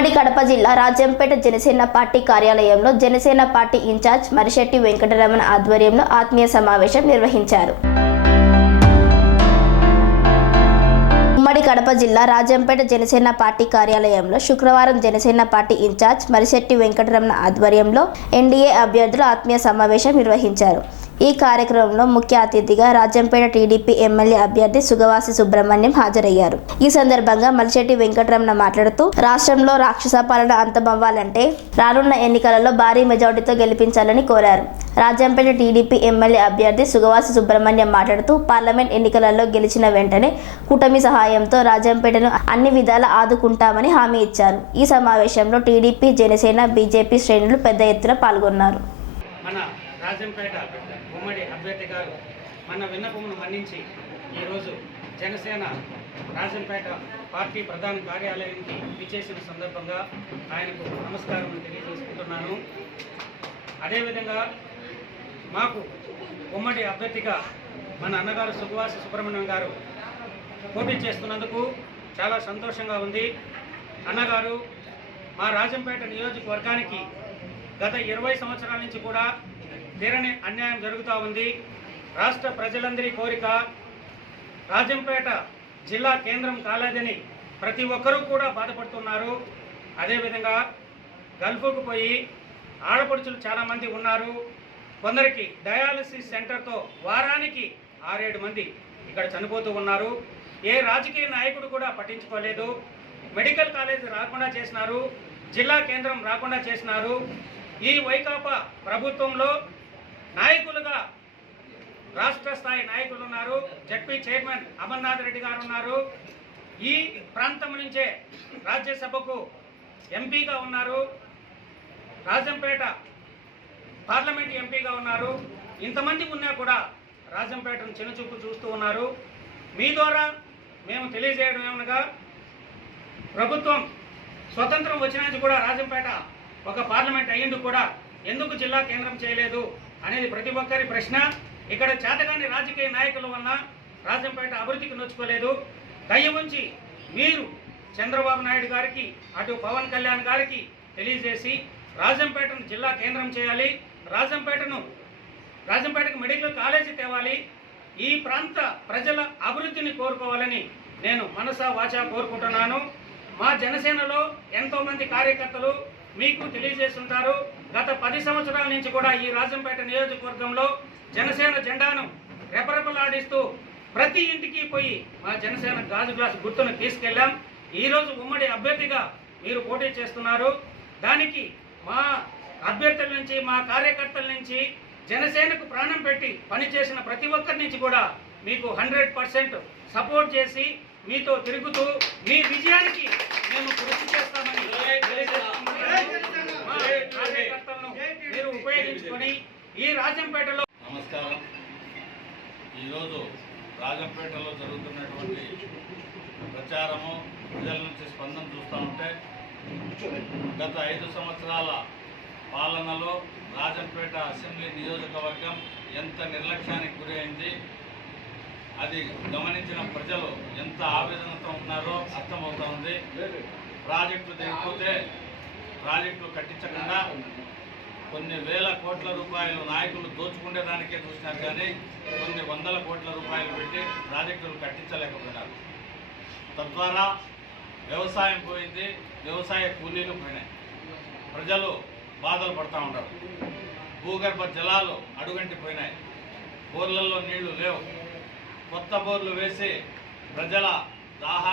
ఉమ్మడి కడప జిల్లా రాజంపేట జనసేన పార్టీ కార్యాలయంలో జనసేన పార్టీ ఇన్ఛార్జ్ మరిశెట్టి వెంకటరమణ ఆధ్వర్యంలో ఆత్మీయ సమావేశం నిర్వహించారు. ఉమ్మడి కడప జిల్లా రాజంపేట జనసేన పార్టీ కార్యాలయంలో శుక్రవారం జనసేన పార్టీ ఇన్ఛార్జ్ మరిశెట్టి వెంకటరమణ ఆధ్వర్యంలో ఎన్డీఏ అభ్యర్థుల ఆత్మీయ సమావేశం నిర్వహించారు. ఈ కార్యక్రమంలో ముఖ్య అతిథిగా రాజంపేట టీడీపీ ఎమ్మెల్యే అభ్యర్థి సుగవాసి సుబ్రహ్మణ్యం హాజరయ్యారు. ఈ సందర్భంగా మలిశెట్టి వెంకటరమణ మాట్లాడుతూ రాష్ట్రంలో రాక్షస పాలన అంతమవ్వాలంటే రానున్న ఎన్నికలలో భారీ మెజార్టీతో గెలిపించాలని కోరారు. రాజంపేట టీడీపీ ఎమ్మెల్యే అభ్యర్థి సుగవాసి సుబ్రహ్మణ్యం మాట్లాడుతూ పార్లమెంట్ ఎన్నికలలో గెలిచిన వెంటనే కూటమి సహాయంతో రాజంపేటను అన్ని విధాల ఆదుకుంటామని హామీ ఇచ్చారు. ఈ సమావేశంలో టీడీపీ జనసేన బీజేపీ శ్రేణులు పెద్ద ఎత్తున పాల్గొన్నారు. రాజంపేట ఉమ్మడి అభ్యర్థి గారు మన విన్నపమును మన్నించి ఈరోజు జనసేన రాజంపేట పార్టీ ప్రధాన కార్యాలయానికి విచ్చేసిన సందర్భంగా ఆయనకు నమస్కారం తెలియజేసుకుంటున్నాను. అదేవిధంగా మాకు ఉమ్మడి అభ్యర్థిగా మన అన్నగారు సుభాష్ సుబ్రహ్మణ్యం గారు పోటీ చేస్తున్నందుకు చాలా సంతోషంగా ఉంది. అన్నగారు మా రాజంపేట నియోజకవర్గానికి గత ఇరవై సంవత్సరాల నుంచి కూడా తీరని అన్యాయం జరుగుతూ ఉంది. రాష్ట్ర ప్రజలందరి కోరిక రాజంపేట జిల్లా కేంద్రం కాలేదని ప్రతి ఒక్కరూ కూడా బాధపడుతున్నారు. అదేవిధంగా గల్ఫ్కు పోయి ఆడపడుచులు చాలామంది ఉన్నారు. కొందరికి డయాలసిస్ సెంటర్తో వారానికి ఆరేడు మంది ఇక్కడ చనిపోతూ ఉన్నారు. ఏ రాజకీయ నాయకుడు కూడా పట్టించుకోలేదు. మెడికల్ కాలేజ్ రాకుండా చేసినారు. జిల్లా కేంద్రం రాకుండా చేసినారు. ఈ వైకాపా ప్రభుత్వంలో నాయకులుగా రాష్ట్ర స్థాయి నాయకులు ఉన్నారు. జడ్పీ చైర్మన్ అమర్నాథ్ రెడ్డి గారు ఉన్నారు. ఈ ప్రాంతం నుంచే రాజ్యసభకు ఎంపీగా ఉన్నారు. రాజంపేట పార్లమెంట్ ఎంపీగా ఉన్నారు. ఇంతమంది ఉన్నా కూడా రాజంపేటను చిన్నచూపు చూస్తూ ఉన్నారు. మీ ద్వారా మేము తెలియజేయడం ఏమనగా ప్రభుత్వం స్వతంత్రం వచ్చినాక కూడా రాజంపేట ఒక పార్లమెంట్ అయ్యిండు కూడా ఎందుకు జిల్లా కేంద్రం చేయలేదు అనేది ప్రతి ఒక్కరి ప్రశ్న. ఇక్కడ చేతగాని రాజకీయ నాయకుల వలన రాజంపేట అభివృద్ధికి నొచ్చుకోలేదు. కయ్య ఉంచి మీరు చంద్రబాబు నాయుడు గారికి అటు పవన్ కళ్యాణ్ గారికి తెలియజేసి రాజంపేటను జిల్లా కేంద్రం చేయాలి. రాజంపేటను రాజంపేటకు మెడికల్ కాలేజీ తేవాలి. ఈ ప్రాంత ప్రజల అభివృద్ధిని కోరుకోవాలని నేను మనసా వాచా కోరుకుంటున్నాను. మా జనసేనలో ఎంతోమంది కార్యకర్తలు మీకు తెలియజేస్తుంటారు గత పది సంవత్సరాల నుంచి కూడా ఈ రాజంపేట నియోజకవర్గంలో జనసేన జెండాను రెపరెపలాడిస్తూ ప్రతి ఇంటికి పోయి మా జనసేన గాజు గ్లాసు గుర్తును తీసుకెళ్ళాం. ఈరోజు ఉమ్మడి అభ్యర్థిగా మీరు పోటీ చేస్తున్నారు. దానికి మా అభ్యర్థుల నుంచి మా కార్యకర్తల నుంచి జనసేనకు ప్రాణం పెట్టి పనిచేసిన ప్రతి ఒక్కరి నుంచి కూడా మీకు హండ్రెడ్ పర్సెంట్ సపోర్ట్ చేసి మీతో తిరుగుతూ మీ విజయానికి మేము కృషి చేస్తామని తెలియజేస్తున్నాను. మా కార్యకర్తలను మీరు ఉపయోగించుకొని ఈ రాజంపేటలో నమస్కారం. ఈరోజు రాజంపేటలో జరుగుతున్నటువంటి ప్రచారము ప్రజల నుంచి స్పందన చూస్తూ ఉంటే గత ఐదు సంవత్సరాల పాలనలో రాజంపేట అసెంబ్లీ నియోజకవర్గం ఎంత నిర్లక్ష్యానికి గురైంది అది గమనించిన ప్రజలు ఎంత ఆవేదనతో ఉన్నారో అర్థమవుతోంది ప్రాజెక్టులు తెగిపోతే ప్రాజెక్టులు కట్టించకుండా కొన్ని వేల కోట్ల రూపాయలు నాయకులు దోచుకునేదానికే చూసినారు కానీ కొన్ని వందల కోట్ల రూపాయలు పెట్టి ప్రాజెక్టులు కట్టించలేకపోయినారు. తద్వారా వ్యవసాయం పోయింది వ్యవసాయ కూలీలు పోయినాయి. ప్రజలు బాధలు పడతా ఉంటారు భూగర్భ జలాలు అడుగంటిపోయినాయి బోర్లలో నీళ్ళు లేవు. కొత్త బోర్లు వేసి ప్రజల దాహా